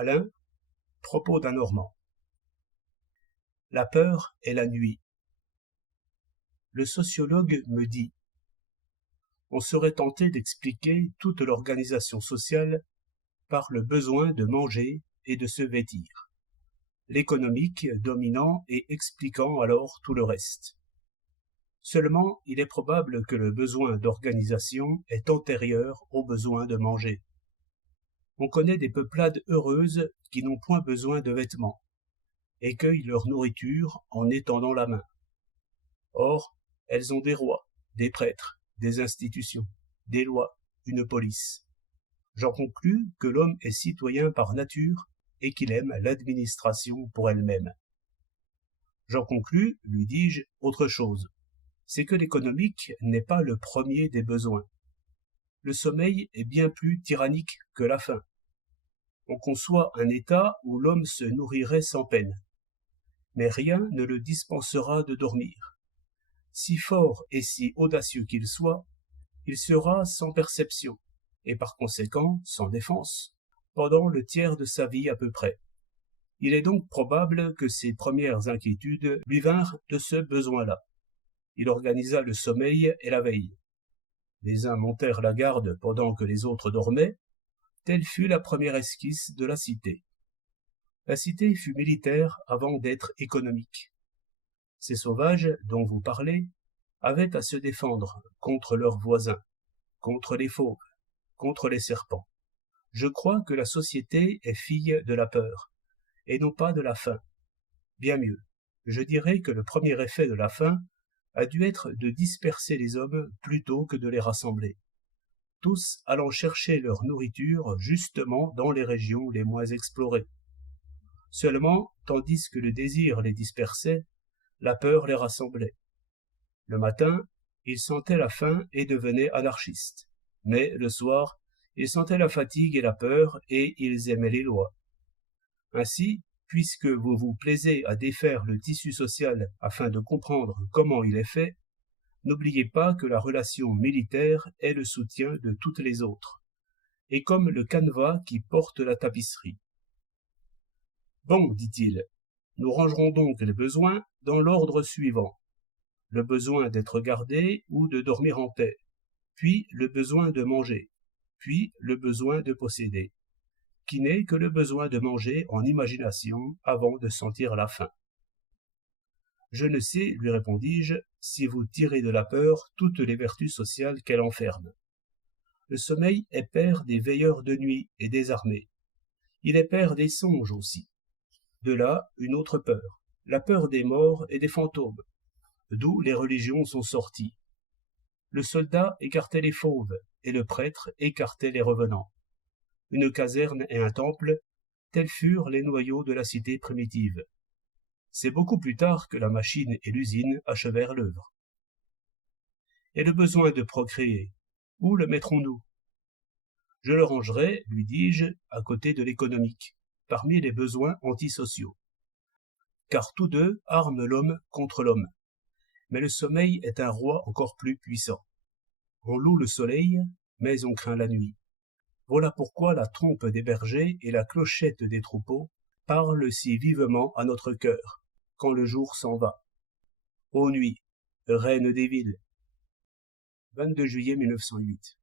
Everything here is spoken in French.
Alain, propos d'un Normand. La peur est la nuit. Le sociologue me dit: on serait tenté d'expliquer toute l'organisation sociale par le besoin de manger et de se vêtir, l'économique dominant et expliquant alors tout le reste. Seulement, il est probable que le besoin d'organisation est antérieur au besoin de manger. On connaît des peuplades heureuses qui n'ont point besoin de vêtements et cueillent leur nourriture en étendant la main. Or, elles ont des rois, des prêtres, des institutions, des lois, une police. J'en conclus que l'homme est citoyen par nature et qu'il aime l'administration pour elle-même. J'en conclus, lui dis-je, autre chose, c'est que l'économique n'est pas le premier des besoins. Le sommeil est bien plus tyrannique que la faim. On conçoit un état où l'homme se nourrirait sans peine. Mais rien ne le dispensera de dormir. Si fort et si audacieux qu'il soit, il sera sans perception, et par conséquent sans défense, pendant le tiers de sa vie à peu près. Il est donc probable que ses premières inquiétudes lui vinrent de ce besoin-là. Il organisa le sommeil et la veille. Les uns montèrent la garde pendant que les autres dormaient. Telle fut la première esquisse de la cité. La cité fut militaire avant d'être économique. Ces sauvages dont vous parlez avaient à se défendre contre leurs voisins, contre les fauves, contre les serpents. Je crois que la société est fille de la peur, et non pas de la faim. Bien mieux, je dirais que le premier effet de la faim a dû être de disperser les hommes plutôt que de les rassembler, tous allant chercher leur nourriture justement dans les régions les moins explorées. Seulement, tandis que le désir les dispersait, la peur les rassemblait. Le matin, ils sentaient la faim et devenaient anarchistes, mais le soir, ils sentaient la fatigue et la peur et ils aimaient les lois. Ainsi, puisque vous vous plaisez à défaire le tissu social afin de comprendre comment il est fait, n'oubliez pas que la relation militaire est le soutien de toutes les autres, et comme le canevas qui porte la tapisserie. Bon, dit-il, nous rangerons donc les besoins dans l'ordre suivant. Le besoin d'être gardé ou de dormir en paix, puis le besoin de manger, puis le besoin de posséder, qui n'est que le besoin de manger en imagination avant de sentir la faim. Je ne sais, lui répondis-je, si vous tirez de la peur toutes les vertus sociales qu'elle enferme. Le sommeil est père des veilleurs de nuit et des armées. Il est père des songes aussi. De là, une autre peur, la peur des morts et des fantômes, d'où les religions sont sorties. Le soldat écartait les fauves, et le prêtre écartait les revenants. Une caserne et un temple, tels furent les noyaux de la cité primitive. C'est beaucoup plus tard que la machine et l'usine achevèrent l'œuvre. Et le besoin de procréer, où le mettrons-nous? Je le rangerai, lui dis-je, à côté de l'économique, parmi les besoins antisociaux. Car tous deux arment l'homme contre l'homme. Mais le sommeil est un roi encore plus puissant. On loue le soleil, mais on craint la nuit. Voilà pourquoi la trompe des bergers et la clochette des troupeaux parlent si vivement à notre cœur, quand le jour s'en va. Ô nuit, reine des villes. 22 juillet 1908.